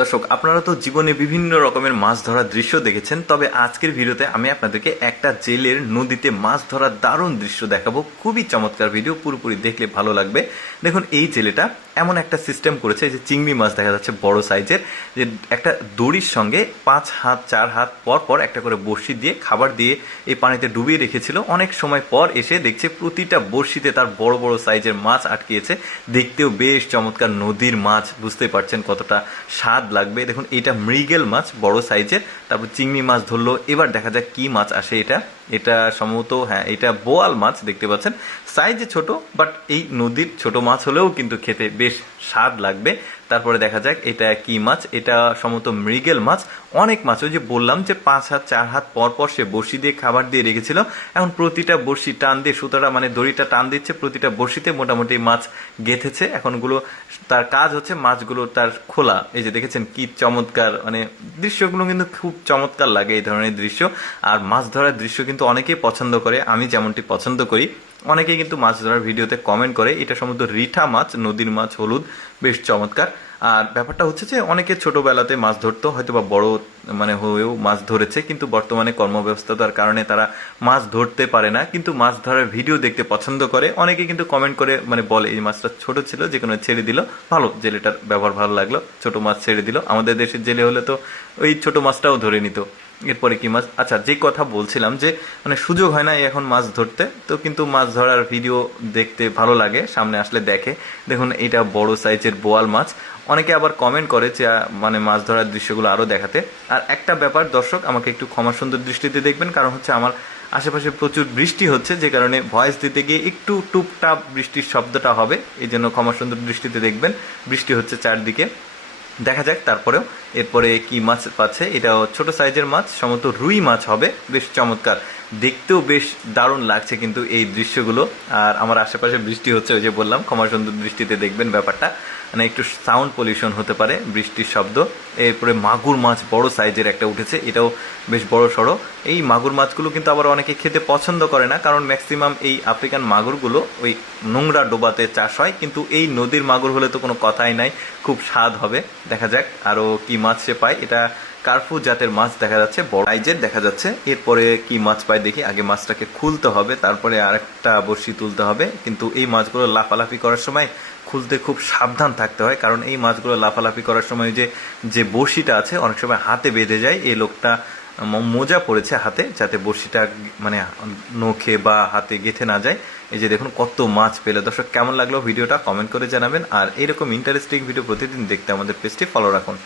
দর্শক, আপনারা তো জীবনে বিভিন্ন রকমের মাছ ধরার দৃশ্য দেখেছেন, তবে আজকের ভিডিওতে আমি আপনাদেরকে একটা জেলের নদীতে মাছ ধরার দারুণ দৃশ্য দেখাবো। খুবই চমৎকার ভিডিও, পুরোপুরি দেখলে ভালো লাগবে। দেখুন, এই জেলেটা এমন একটা সিস্টেম করেছে যে চিংড়ি মাছ দেখা যাচ্ছে বড় সাইজের, যে একটা দড়ির সঙ্গে 5 হাত 4 হাত পর পর একটা করে বড়শি দিয়ে খাবার দিয়ে এই পানিতে ডুবিয়ে রেখেছিল। অনেক সময় পর এসে দেখছে প্রতিটা বড়শিতে তার বড় বড় সাইজের মাছ আটকিয়েছে। দেখতেও বেশ চমৎকার, নদীর মাছ, বুঝতে পারছেন কতটা স্বাদ লাগবে। দেখুন, এটা মৃগেল মাছ বড় সাইজের, তারপর চিংড়ি মাছ ধরলো। এবার দেখা যাক কি মাছ আসে। এটা সম্ভবত, হ্যাঁ, এটা বোয়াল মাছ দেখতে পাচ্ছেন। সাইজে ছোট, বাট এই নদীর ছোট মাছ হলেও কিন্তু খেতে বেশ স্বাদ লাগবে। তারপরে দেখা যাক এটা কি মাছ। এটা সম্ভবত মৃগেল মাছ। অনেক মাছ, ওই যে বললাম যে 5 হাত 4 হাত পর পর সে বড়শি দিয়ে খাবার দিয়ে রেখেছিল। এখন প্রতিটা বড়শি টান দিয়ে, সুতাটা মানে দড়িটা টান দিচ্ছে, প্রতিটা বড়শিতে মোটামুটি মাছ গেঁথেছে। এখন গুলো তার কাজ হচ্ছে মাছগুলো তার খোলা। এই যে দেখেছেন কি চমৎকার, মানে দৃশ্যগুলো কিন্তু খুব চমৎকার লাগে এই ধরনের দৃশ্য। আর মাছ ধরার দৃশ্য কিন্তু অনেকেই পছন্দ করে, আমি যেমনটি পছন্দ করি। অনেকেই কিন্তু মাছ ধরার ভিডিওতে কমেন্ট করে। এটা সম্ভবত রিঠা মাছ, নদীর মাছ, হলুদ, বেশ চমৎকার। আর ব্যাপারটা হচ্ছে যে অনেকে ছোটবেলাতে মাছ ধরতো, হয়তো বা বড় মানে হয়েও মাছ ধরেছে, কিন্তু বর্তমানে কর্মব্যস্ততার কারণে তারা মাছ ধরতে পারে না, কিন্তু মাছ ধরার ভিডিও দেখতে পছন্দ করে। অনেকে কিন্তু কমেন্ট করে মানে বলে এই মাছটা ছোট ছিল, যে কোনো ছেড়ে দিল, ভালো, জেলেটার ব্যবহার ভালো লাগলো, ছোট মাছ ছেড়ে দিল। আমাদের দেশের জেলে হলে তো ওই ছোট মাছটাও ধরে নিত। এরপরে কি মাছ, আচ্ছা, যে কথা বলছিলাম যে মানে সুযোগ হয় না এখন মাছ ধরতে, তো কিন্তু মাছ ধরার ভিডিও দেখতে ভালো লাগে, সামনে আসলে দেখে। দেখুন, এটা বড় সাইজের বোয়াল মাছ। অনেকে আবার কমেন্ট করে যে মানে মাছ ধরার দৃশ্যগুলো আরও দেখাতে। আর একটা ব্যাপার দর্শক, আমাকে একটু ক্ষমা সুন্দর দৃষ্টিতে দেখবেন, কারণ হচ্ছে আমার আশেপাশে প্রচুর বৃষ্টি হচ্ছে, যে কারণে ভয়েস দিতে গিয়ে একটু টুপটাপ বৃষ্টির শব্দটা হবে, এই জন্য ক্ষমা সুন্দর দৃষ্টিতে দেখবেন। বৃষ্টি হচ্ছে চারদিকে, দেখা যাক তারপরেও। এরপরে কি মাছ পাচ্ছে, এটাও ছোট সাইজের মাছ, সম্ভবত রুই মাছ হবে। বেশ চমৎকার, দেখতেও বেশ দারুণ লাগছে কিন্তু এই দৃশ্যগুলো। আর আমার আশেপাশে বৃষ্টি হচ্ছে, ওই যে বললাম, ক্ষমা সুন্দর দৃষ্টিতে দেখবেন ব্যাপারটা, মানে একটু সাউন্ড পলিউশন হতে পারে বৃষ্টির শব্দ। এরপরে মাগুর মাছ বড় সাইজের একটা উঠেছে, এটাও বেশ বড় সড়ো। এই মাগুর মাছগুলো কিন্তু আবার অনেকে খেতে পছন্দ করে না, কারণ ম্যাক্সিমাম এই আফ্রিকান মাগুরগুলো ওই নোংরা ডোবাতে চাষ হয়, কিন্তু এই নদীর মাগুর হলে তো কোনো কথাই নাই, খুব স্বাদ হবে। দেখা যাক আরও কি মাছ সে পায়। এটা কার্ফু জাতের মাছ দেখা যাচ্ছে, বড় সাইজের দেখা যাচ্ছে। এরপরে কি মাছ পায় দেখি, আগে মাছটাকে খুলতে হবে, তারপরে আরেকটা বড়শি তুলতে হবে। কিন্তু এই মাছগুলো লাফালাফি করার সময় খুলতে খুব সাবধান থাকতে হয়, কারণ এই মাছগুলো লাফালাফি করার সময় যে বড়শিটা আছে অনেক সময় হাতে বেঁধে যায়। এই লোকটা মোজা পড়েছে হাতে, যাতে বড়শিটা মানে নখে বা হাতে গেঁথে না যায়। এই যে দেখুন কত মাছ পেলে। দর্শক, কেমন লাগলো ভিডিওটা কমেন্ট করে জানাবেন। আর এইরকম ইন্টারেস্টিং ভিডিও প্রতিদিন দেখতে আমাদের পেজটি ফলো রাখুন।